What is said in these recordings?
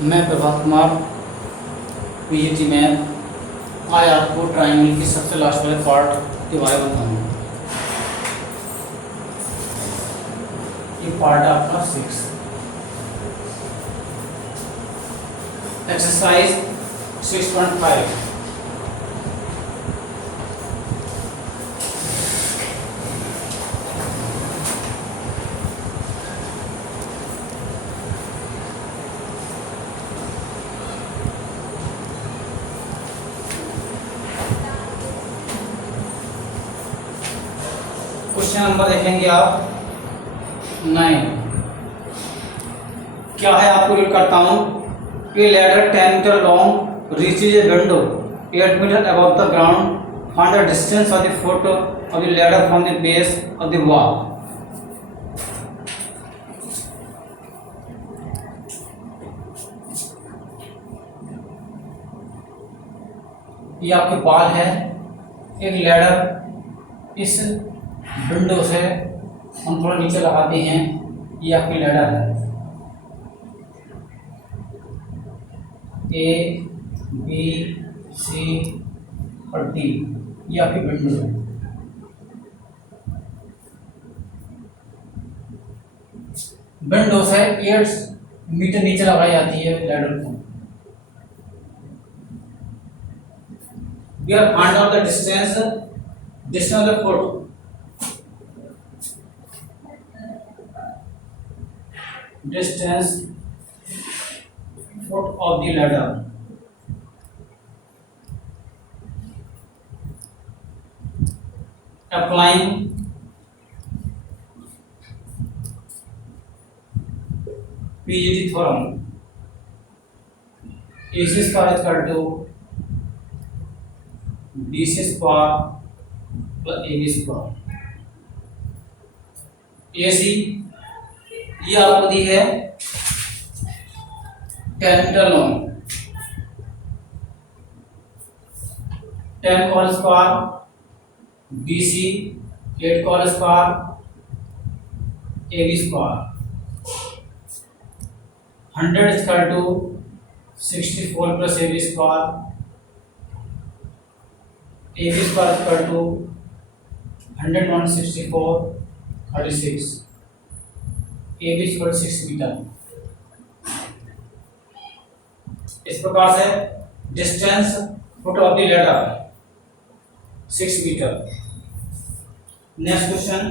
मैं Prabhat Kumar PGT math आज आपको ट्राइंगल की सबसे लास्ट वाले पार्ट के बारे में बताऊंगा। ये पार्ट है आपका 6 एक्सरसाइज 6.5। क्वेश्चन नंबर देखेंगे आप 9। क्या है आपको रीड करता हूँ। A ladder 10 metre long reaches a window 8 metre above the ground. Find the distance of the foot of the ladder from the base of the wall. ये आपके बाल है। एक लैडर इस विंडो से हम थोड़ा नीचे लगाते हैं। ये आपकी लैडर है। ए बी सी और डी ये आपकी विंडो है। विंडो से 8 मीटर नीचे लगाई जाती है लैडर को। We are find out the distance of the foot. Distance foot of the ladder. Applying PGT theorem. AC square is equal to DC square plus AB square. AC ये आपको दी है 10 मीटर लॉन्ग 10 कॉल square BC 8 कॉल square AB square 100 is equal to 64 plus AB square. AB square is equal to 100 minus 64 36. AB is equal to 6 metre. इस प्रकार से distance foot of the ladder 6 metre. Next question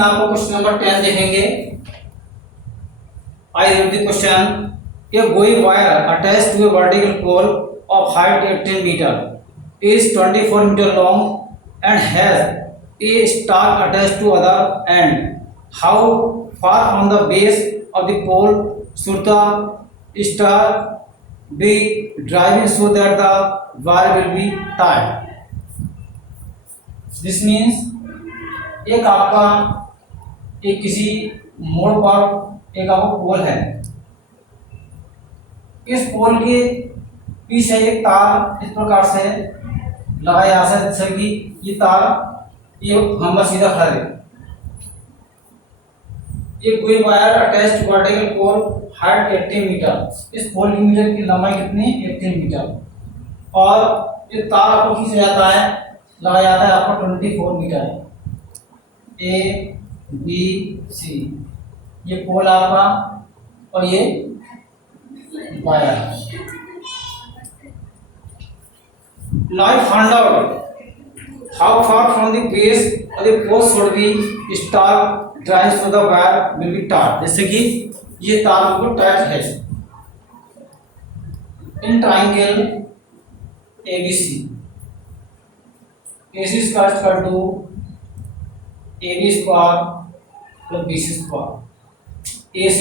आपको question number 10 देखेंगे। I read the question. A guy wire attached to a vertical pole of height 18 meter is 24 meter long and has a star attached to other end. How far from the base of the pole should the star be driving so that the wire will be tied? This means एक आपका एक किसी मोड़ पर एक आपका पोल है। इस पोल के पीछे एक तार इस प्रकार से लगाया जा सकता है जैसे कि ये तार ये हम सीधा खड़ा है। ये कोई wire attached vertical pole height 18 metre. इस पोल की मीटर की लंबाई कितनी 18 मीटर और ये तार आपको खींचा जाता है लगाया जाता है आपको 24 मीटर। ए बी सी ये पोल आपका और ये wire. Now find out how far from the base of the pole should be star drive so the wire will be tied. जैसे कि ये तार बिल्कुल टाइट है। In triangle ABC AC square equal to AB square plus BC square. AC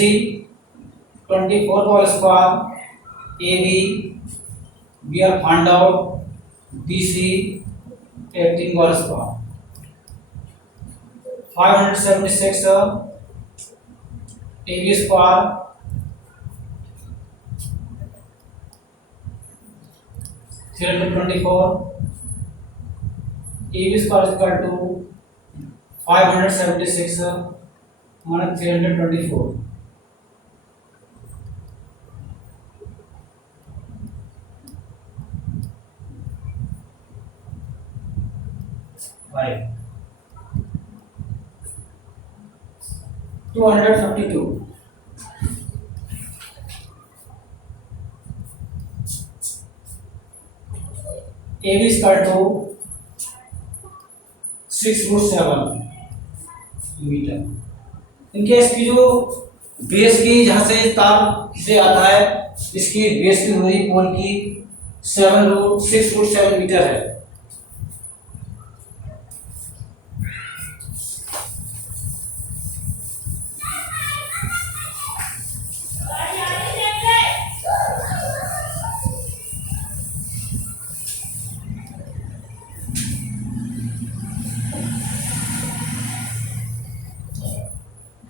24 whole square AB we are find out BC 18 whole square 576 AB square 324 AB square is equal to 576 minus 324 5. 252. AB is equal to 6 √7 metre. इनके इसकी जो base की जहाँ से तार से आता है, इसकी बेस की दूरी पोल की 6 √7 मीटर है।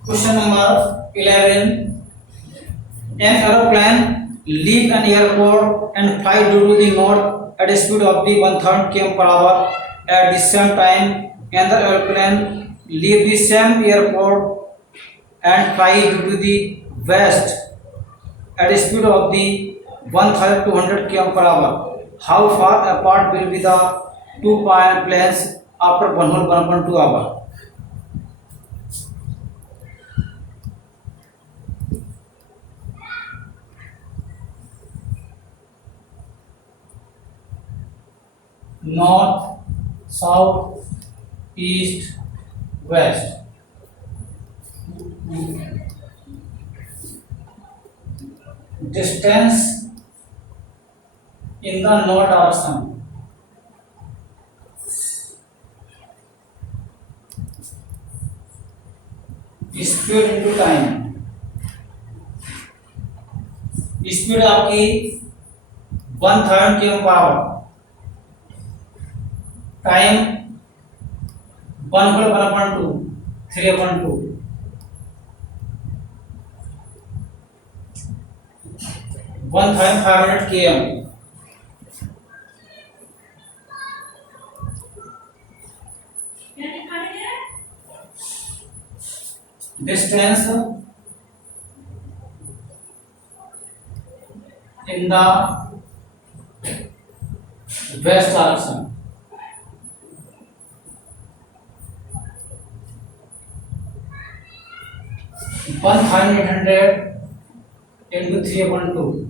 Question number 11. An aeroplane leave an airport and fly due to the north at a speed of the 1/3 km per hour. At the same time, another aeroplane leave the same airport and fly due to the west at a speed of the 1/3 200 km per hour. How far apart will be the two planes after 1 whole 1.2 hour? North, south, east, west. Distance in the north direction. Speed into time. Speed आपकी 1/3 km per hour. Time 1 whole 1/2 3/2. 1500 km. Distance in the west direction. One 800 into 3/2.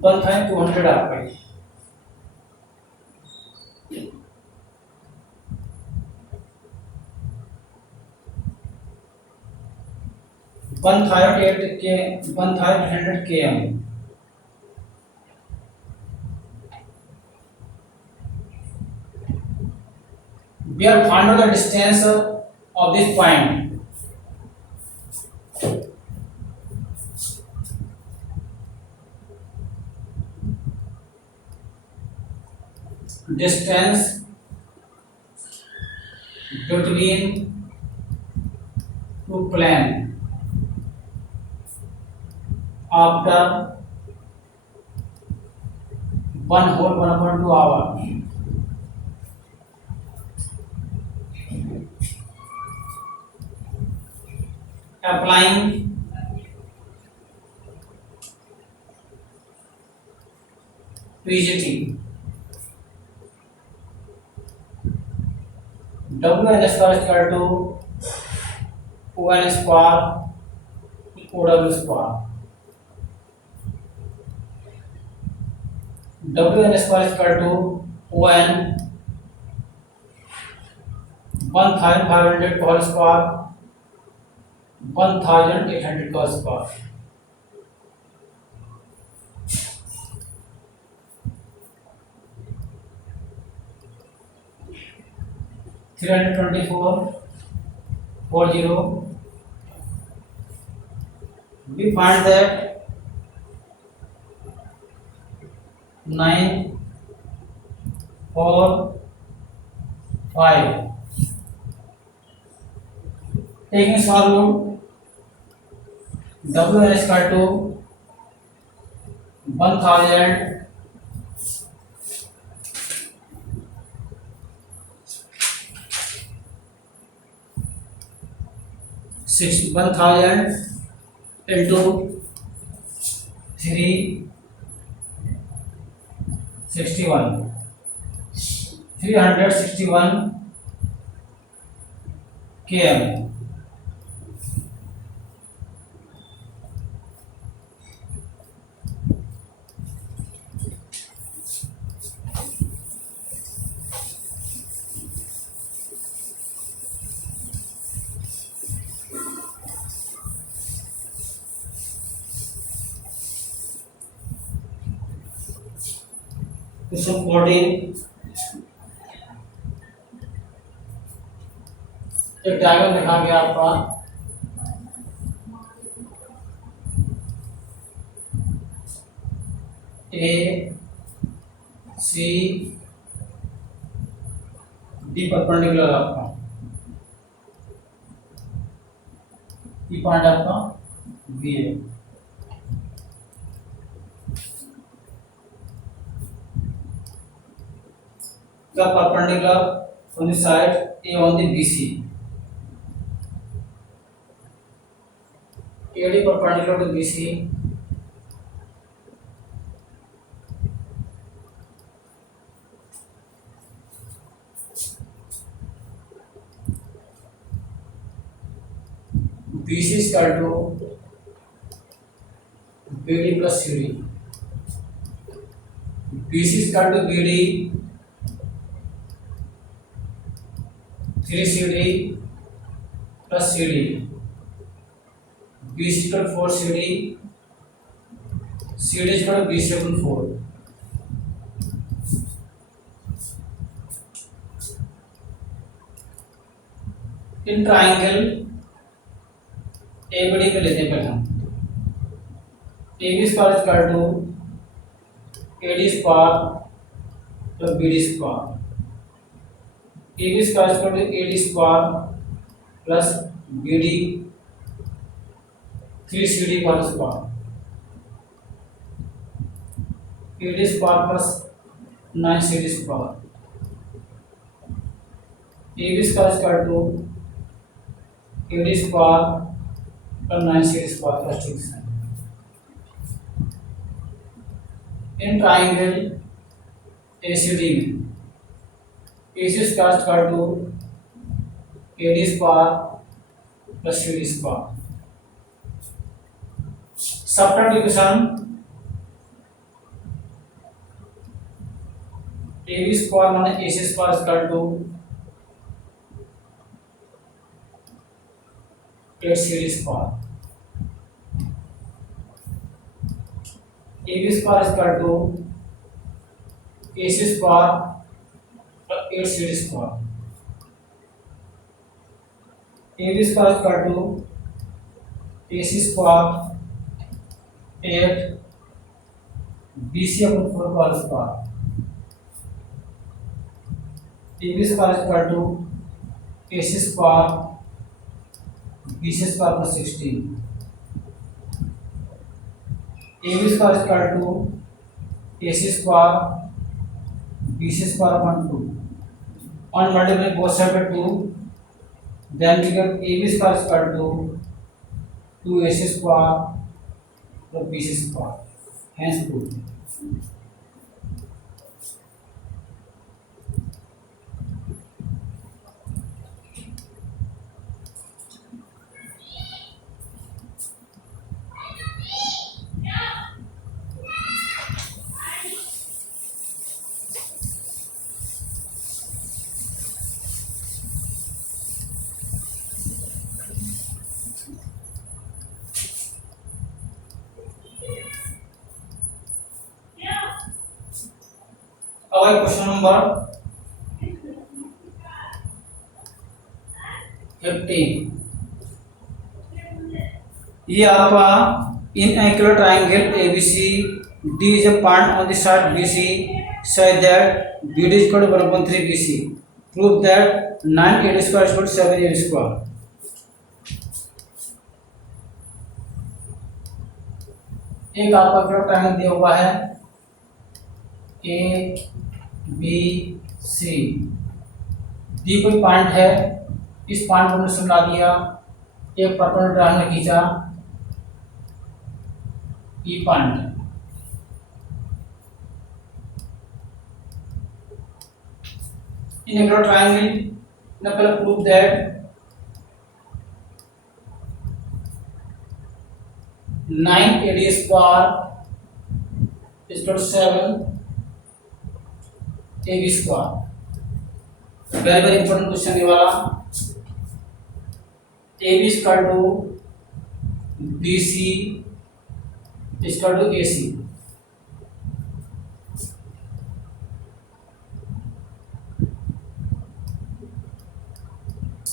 One 200 आपका 1,800 km. We are find the distance of this point. Distance between two planes after 1 whole 1/2 hour. Applying PGT. WN square is equal to ON square OW square. WN square is equal to ON 1,500 whole square 1,800 का square. 324 40. We find that 9 4 5. Taking small root, WN is equal to 1,000 1,000 into 361 km. Question 14. एक diagram दिखा गया आपका ए C D perpendicular आपका ई point आपका B है। The perpendicular on the side A on the BC. AD perpendicular to BC. BC is equal to BD plus CD. BC is equal to BD 3CD plus CD. BC is equal to 4CD. CD is equal to BC upon 4. In triangle ABD के लेते हैं पहले हम AB square is equal to AD square plus BD square. AB square is equal to AD square plus BD 3CD पर square. AD square plus 9CD square. AB square is equal to AD square और 9CD square first equation. In triangle ACD में AC square equal to AD square plus CD square. Subtract equation AB square माने AC square equal to 8CD square. AB square is equal to AC square plus 8CD square. AB square is equal to AC square 8 BC upon 4 का square. AB square is equal to AC square BC square plus 16। AB square is equal to AC square BC square upon 2 on multiply both sides by 2 then we get AB square is equal to 2AC square plus BC square hence 2। अब question number 15। ये आपका इन angular triangle ABC D is a point on the side BC such that BD is equal to 1/3 BC. Prove that 9 AD square is equal to 7 AD square. एक आपका triangle दिया हुआ है A B C D कोई point है, इस point को हमने मिला दिया, एक परपेंडिकुलर ट्रायंगल खींचा E point. In a triangle, now prove that 9 AD square is equal to 7 AB square. Very important question ये वाला. AB is equal to BC is equal to AC.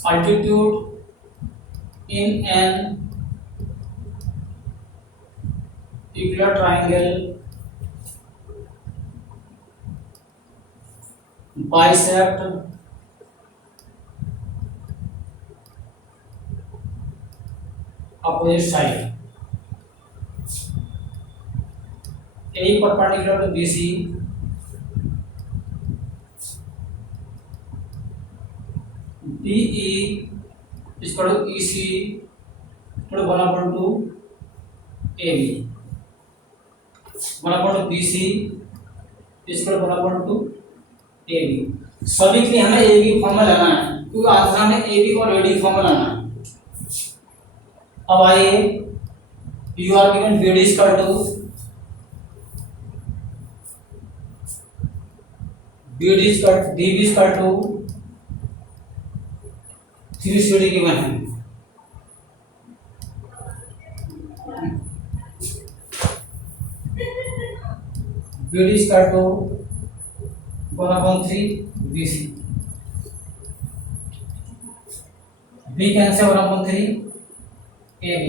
Altitude in an equilateral triangle bisect opposite side. A perpendicular to BC, DE is equal to EC equal to 1/2 AB. 1/2 BC is equal to 1/2 AB. सभी के लिए हमें AB formula लाना है क्योंकि answer हमें AB और AD formula लाना है. अब आइए, you are given BD is equal to BD is equal to DB is equal to 3 CD given है. BD is equal to 1/3 BC. B cancel 1/3 AB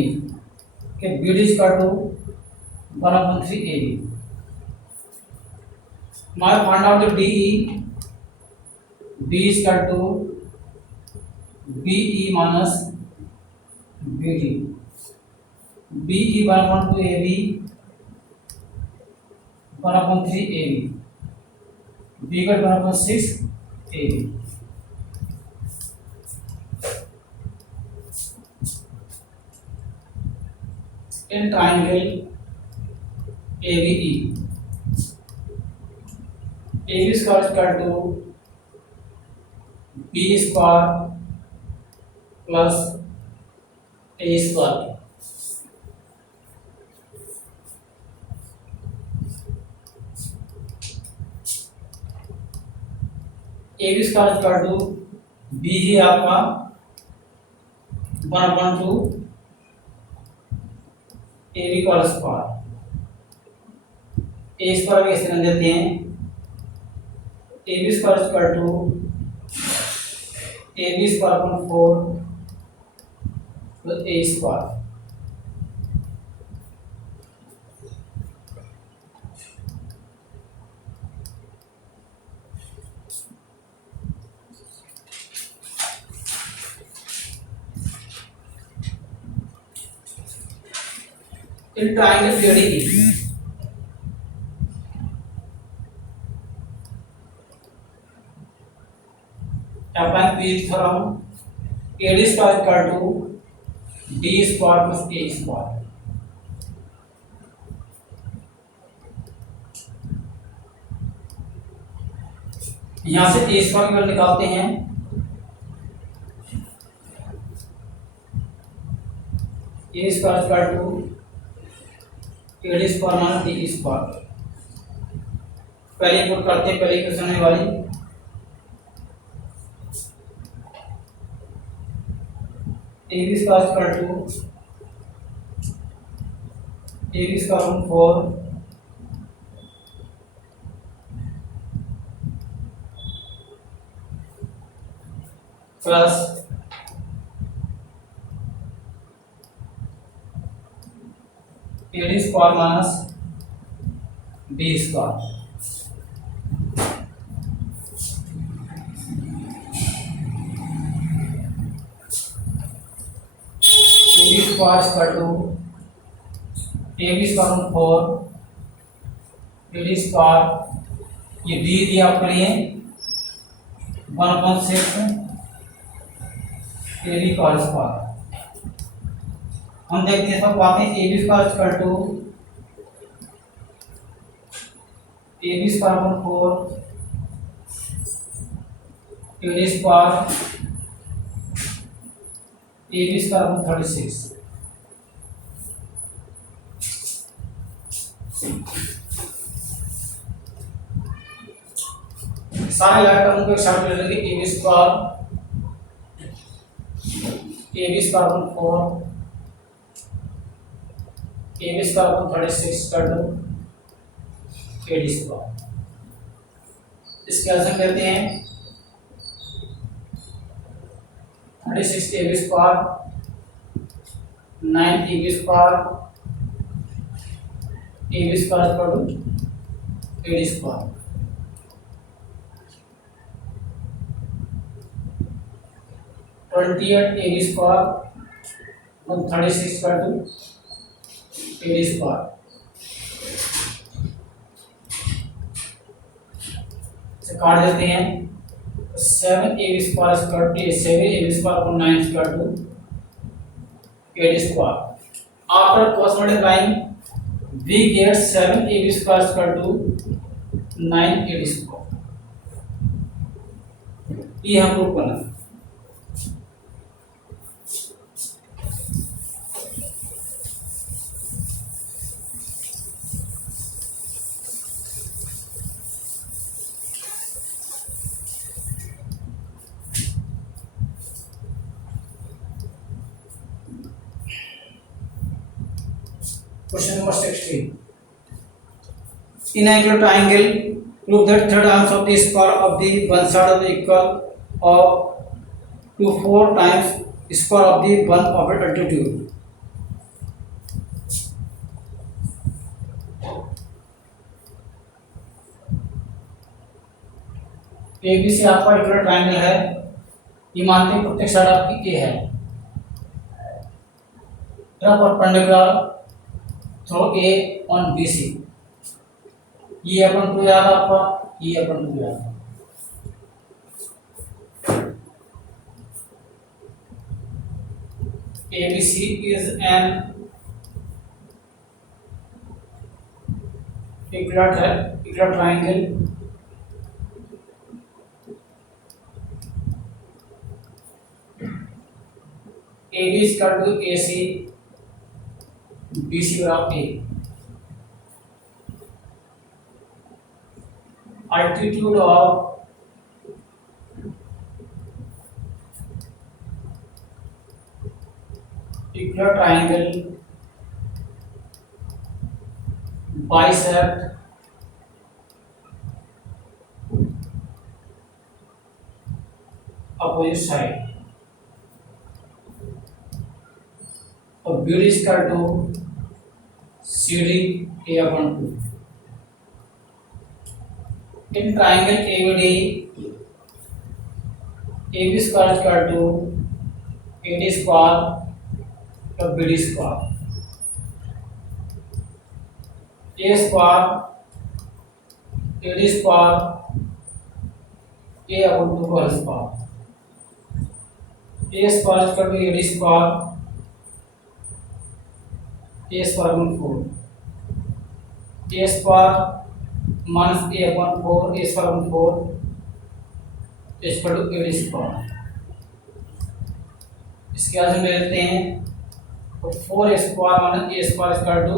के BD is equal to 1/3 AB. Now find out the DE. D is equal to BE minus BD. BE 1/2 AB 1/3 AB. B got 1/6 AB. In triangle ABE, AB square is equal to B square plus A square. AB square is equal to B ही आपका 1/2 AB का square. A square कैसे रख देते हैं? AB square is equal to AB square upon 4 plus A square. In triangle ADE, apply P's theorem. AD square is equal to D square plus A square. यहाँ से A square की value निकालते हैं. A square is equal to AD square minus D square. पहले input करते हैं, पहले equation में वाली AB square is equal to AB square on 4 plus AD square minus B square. AB square is equal to AB square on 4 AD square, ये B दिया आपके लिए 1/6 AB का स्क्वायर. हम देखते हैं सब बातें AB square is equal to AB square upon 4 AD square AB square upon 36. सारे लाइक टर्म को एक साथ ले लेंगे AB square upon 4 AB square upon 36 कर दो AD स्क्वायर। इसके आंसर कहते हैं 36 AB square 9 AB square AB square कर दो AD स्क्वायर। 28 AB स्क्वायर और 36 कर दो AD स्क्वायर। से काट देते हैं 7 AB square square 7 AB square और 9 square to AD square. After cross multiplying we get 7 AB square equal to 9 AD square। ये हम प्रूव करना है। Question number 16. In an angular triangle, prove that third arms of the square of the one side of the equal of to 4 times square of the one of its altitude. AB से आपका equal triangle है, ये मानते हैं प्रत्येक side आपकी A है। Perpendicular throw A on BC। ये अपन 2 याद आपका, ये अपन 2 याद। ABC is an equilateral triangle AB is equal to AC, BC बराबर A। Altitude of equilateral triangle bisect opposite side और BD is equal to CD A upon 2। In triangle ABD, AB square is equal to AD square plus BD square। A square AD square A upon 2 whole square। A square is equal to AD square A square upon 4। A square minus A upon 4 A square upon 4 is equal to AD square। इसके आगे में लेते हैं तो 4 square minus A square is equal to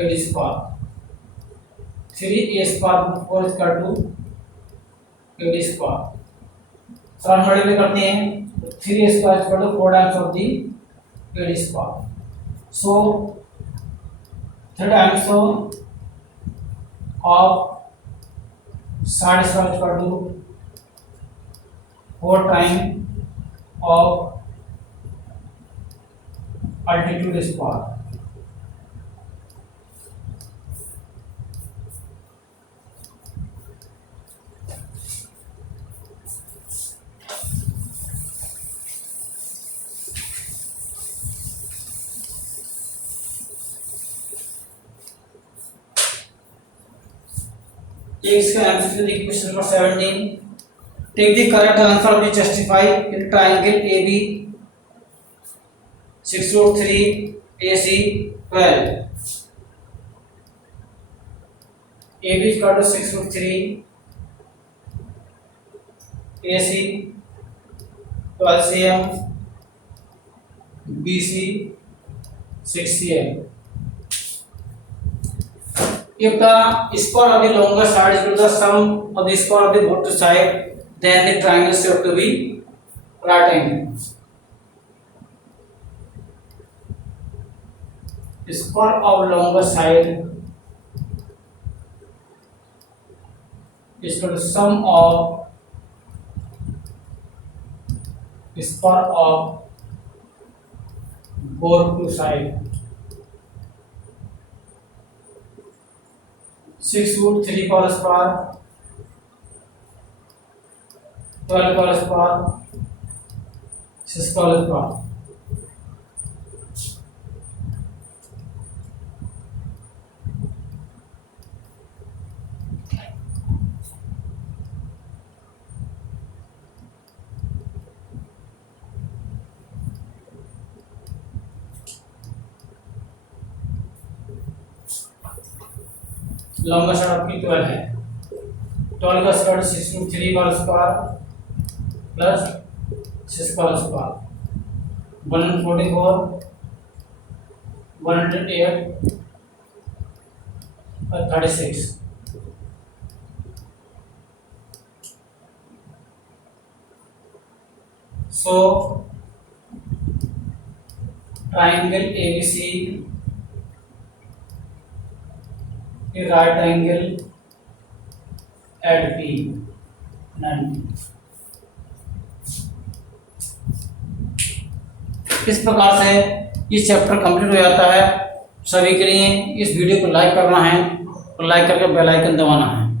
AD square. 3 A square 4 is equal to AD square. Solve multiply करते हैं तो 3 A square is equal to 4 times of the AD square. So 3 times of side square is equal to 4 times of altitude square। इसका answer देखिए question number 17। Take the correct answer of the justify in triangle AB 6√3 AC 12। AB is equal to 6 √3, AC 12 cm, BC 6 cm. If the square of the longer side is equal to the sum of the square of the both side, then the triangle is said to be right angle. Square of longer side is equal to sum of square of both two sides. 6 √3 whole square, 12 whole square, 6 whole square. Longer side आपकी 12 है, 12 का square 6 √3 का square plus 6 का square 144 108 और 36. So triangle ABC a right angle at P 90. इस प्रकार से ये चैप्टर कंप्लीट हो जाता है। सभी के लिए इस वीडियो को लाइक करना है और लाइक करके बेल आइकन दबाना है।